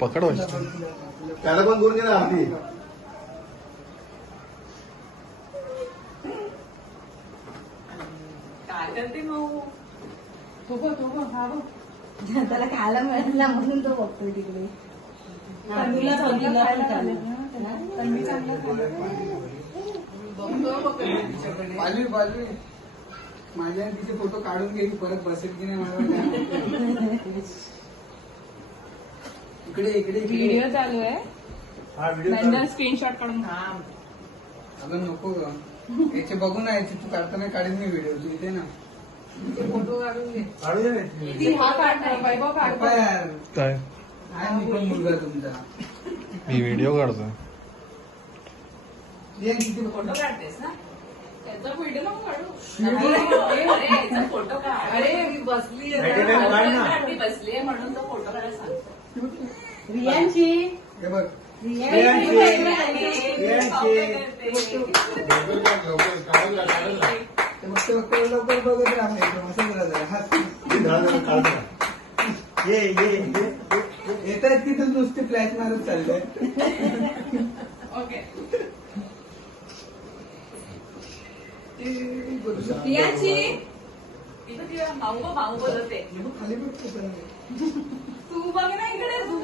पकड त्याला पण करून घे ना आरती. काय करते मग त्याला खायला मिळत ना म्हणून तो बघतोय तिकडे. तन्वीला तन्वीला खायला खायला घाल. तन्वी चांगलं खायला. बालवी बालवी माझ्या आणि तिचे फोटो काढून घे की परत बसेल की नाही मला इकडे इकडे व्हिडिओ चालू आहे. हा व्हिडिओ नंतर स्क्रीनशॉट काढून थांब. अगं नको ग याचे बघून आहे तू काढताना काढीन मी व्हिडिओ तू इथे ना फोटो काढून घे. काढू दे ना. ती हा काढणार वैभव पप्पा काढतो. यार काय आहे मी पण मुलगा तुमचा मी व्हिडिओ काढतोय. ये किती फोटो काढतेस ना त्याचा व्हिडिओ नको काढू. व्हिडिओ? अरे याचा फोटो काढ. अरे मी बसली काढ ना. मी बसली म्हणून तो फोटो काढायला सांगतो. रियांची हे बघ रियांची ते बघते लवकर बघत राहायचं असंच राहतं हात ये येत आहेत की तू नुसते फ्लॅश मारत चाललंय ओके. रियांची इथं तिला माऊ बोलते. खाली बघ तू बघ ना इकडे.